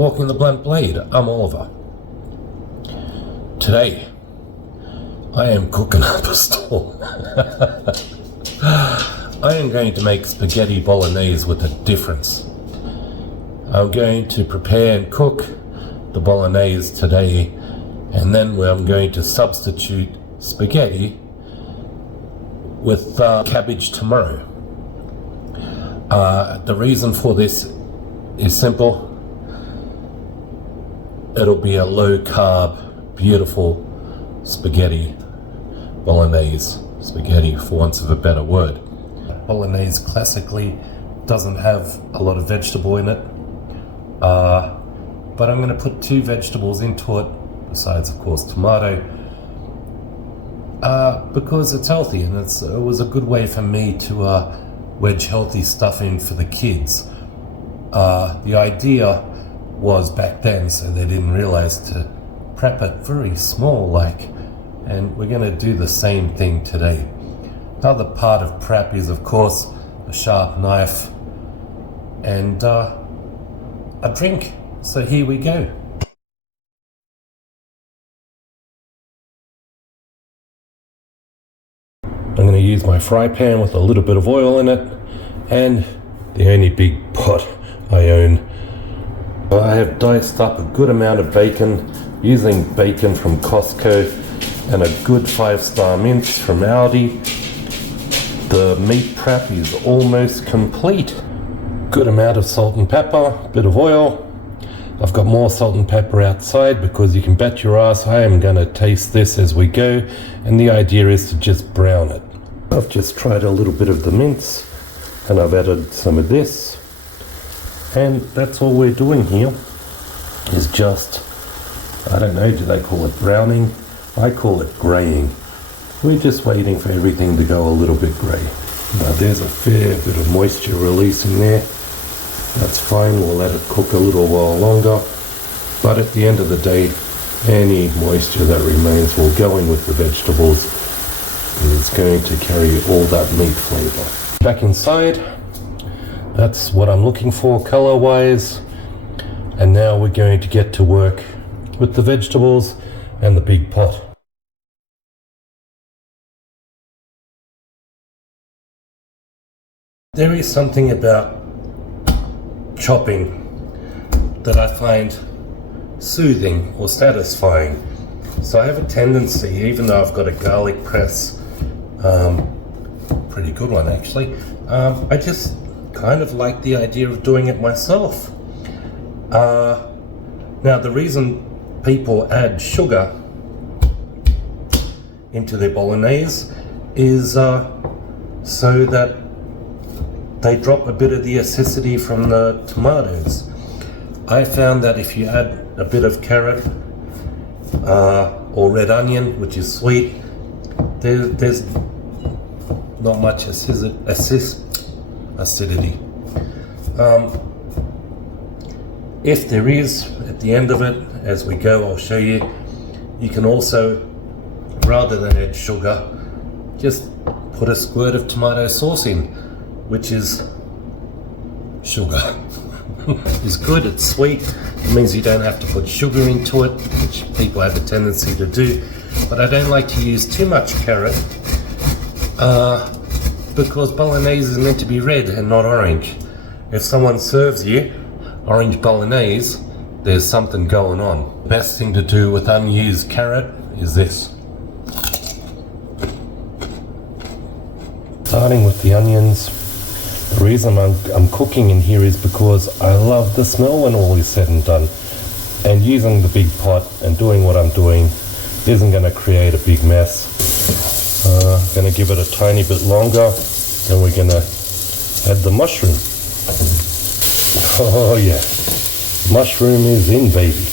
Walking the Blunt Blade. I'm Oliver. Today, I am cooking up a storm. I am going to make spaghetti bolognese with a difference. I'm going to prepare and cook the bolognese today, and then I'm going to substitute spaghetti with cabbage tomorrow. The reason for this is simple. It'll be a low carb, beautiful spaghetti bolognese. Spaghetti, for want of a better word. Bolognese classically doesn't have a lot of vegetable in it, but I'm going to put 2 vegetables into it, besides of course tomato, because it's healthy, and it was a good way for me to wedge healthy stuff in for the kids. The idea was back then, so they didn't realize, to prep it very small and we're going to do the same thing today. Another part of prep is of course a sharp knife and a drink. So here we go. I'm going to use my fry pan with a little bit of oil in it, and the only big pot I own. I have diced up a good amount of bacon, using bacon from Costco and a good 5-star mince from Aldi. The meat prep is almost complete. Good amount of salt and pepper, bit of oil. I've got more salt and pepper outside because you can bet your ass I am going to taste this as we go, and the idea is to just brown it. I've just tried a little bit of the mince and I've added some of this, and that's all we're doing here is just, I don't know, do they call it browning? I call it greying. We're just waiting for everything to go a little bit grey. Now there's a fair bit of moisture releasing there. That's fine, we'll let it cook a little while longer. But at the end of the day, any moisture that remains will go in with the vegetables. It's going to carry all that meat flavour. Back inside, that's what I'm looking for color-wise. And now we're going to get to work with the vegetables and the big pot. There is something about chopping that I find soothing or satisfying. So I have a tendency, even though I've got a garlic press, pretty good one actually, I just kind of like the idea of doing it myself. Now the reason people add sugar into their bolognese is so that they drop a bit of the acidity from the tomatoes. I found that if you add a bit of carrot or red onion, which is sweet, there's not much acidity. If there is, at the end of it, as we go, I'll show you, you can also, rather than add sugar, just put a squirt of tomato sauce in, which is sugar. It's good, it's sweet, it means you don't have to put sugar into it, which people have a tendency to do. But I don't like to use too much carrot, because bolognese is meant to be red and not orange. If someone serves you orange bolognese, there's something going on. The best thing to do with unused carrot is this. Starting with the onions. The reason I'm cooking in here is because I love the smell when all is said and done. And using the big pot and doing what I'm doing isn't going to create a big mess. Going to give it a tiny bit longer, and we're going to add the mushroom. Oh yeah, mushroom is in, baby.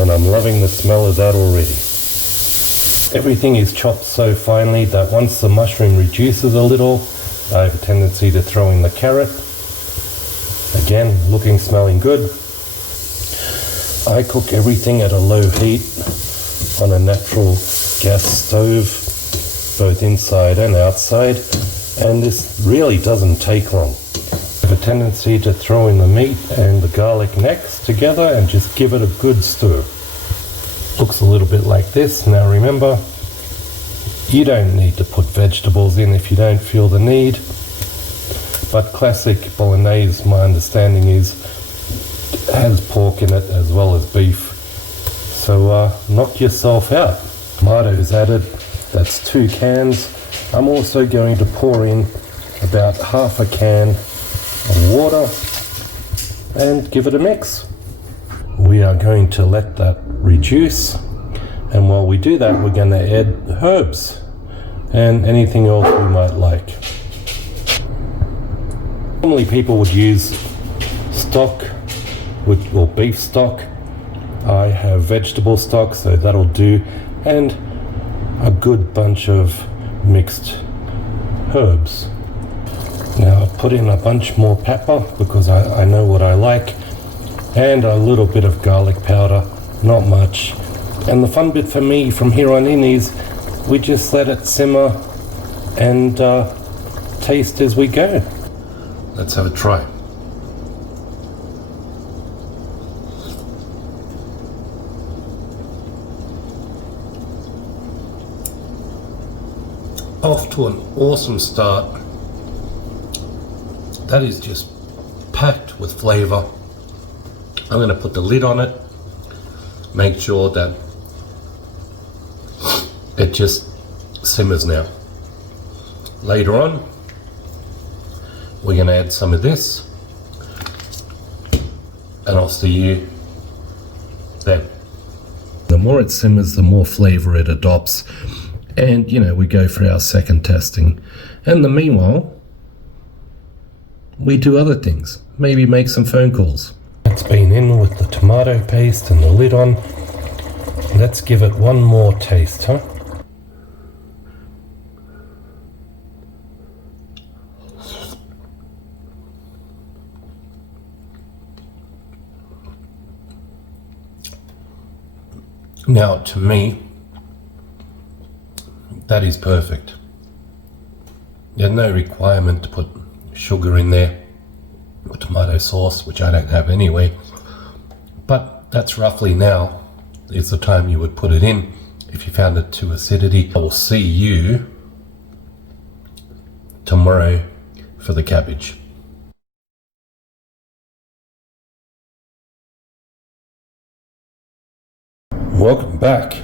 And I'm loving the smell of that already. Everything is chopped so finely that once the mushroom reduces a little, I have a tendency to throw in the carrot. Again, looking, smelling good. I cook everything at a low heat on a natural gas stove, both inside and outside, and this really doesn't take long. have a tendency to throw in the meat and the garlic next together and just give it a good stir. Looks a little bit like this. Now remember, you don't need to put vegetables in if you don't feel the need. But classic Bolognese, my understanding is, has pork in it as well as beef. So knock yourself out. Tomatoes added, that's 2 cans. I'm also going to pour in about half a can of water and give it a mix. We are going to let that reduce, and while we do that, we're going to add herbs and anything else we might like. Normally people would use stock or beef stock. I have vegetable stock, so that'll do, and a good bunch of mixed herbs. Now I've put in a bunch more pepper because I know what I like, and a little bit of garlic powder, not much. And the fun bit for me from here on in is we just let it simmer and taste as we go. Let's have a try. Off to an awesome start. That is just packed with flavor. I'm going to put the lid on it, make sure that it just simmers now. Later on, we're going to add some of this, and I'll see you then. The more it simmers, the more flavor it adopts. And, we go for our second testing. And in the meanwhile, we do other things. Maybe make some phone calls. It's been in with the tomato paste and the lid on. Let's give it one more taste, huh? Now, to me, that is perfect. There's no requirement to put sugar in there or tomato sauce, which I don't have anyway. But that's roughly now is the time you would put it in if you found it too acidity. I will see you tomorrow for the cabbage. Welcome back.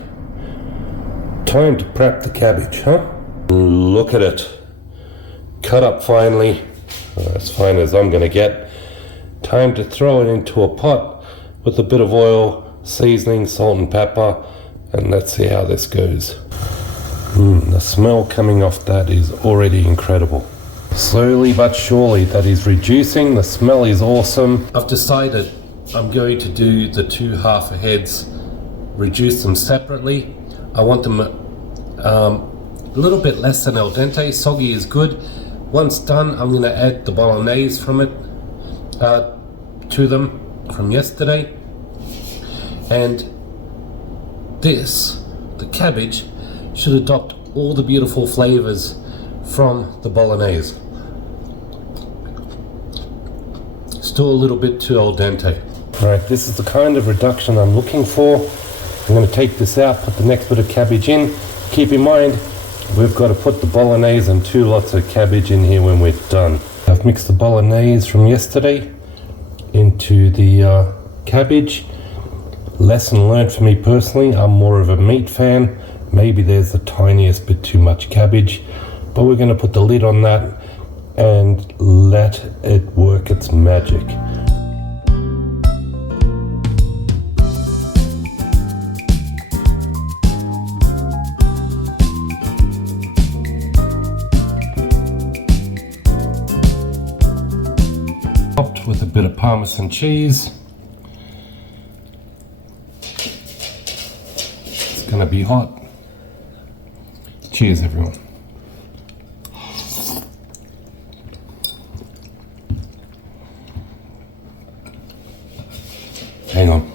Time to prep the cabbage, huh? Look at it. Cut up finely, as fine as I'm gonna get. Time to throw it into a pot with a bit of oil, seasoning, salt and pepper, and let's see how this goes. The smell coming off that is already incredible. Slowly but surely that is reducing. The smell is awesome. I've decided I'm going to do the 2 half heads, reduce them separately. I want them a little bit less than al dente. Soggy is good. Once done, I'm going to add the bolognese from it to them from yesterday. And this, the cabbage, should adopt all the beautiful flavors from the bolognese. Still a little bit too al dente. Alright, this is the kind of reduction I'm looking for. I'm going to take this out, put the next bit of cabbage in. Keep in mind, we've got to put the bolognese and 2 lots of cabbage in here when we're done. I've mixed the bolognese from yesterday into the cabbage. Lesson learned for me personally, I'm more of a meat fan. Maybe there's the tiniest bit too much cabbage, but we're going to put the lid on that and let it work its magic. Topped with a bit of Parmesan cheese. It's going to be hot. Cheers, everyone. Hang on.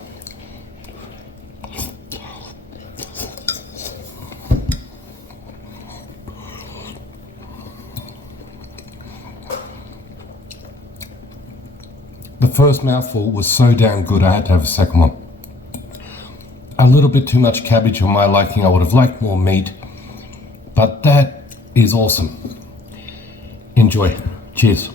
The first mouthful was so damn good I had to have a second one. A little bit too much cabbage for my liking. I would have liked more meat, but that is awesome. Enjoy. Cheers.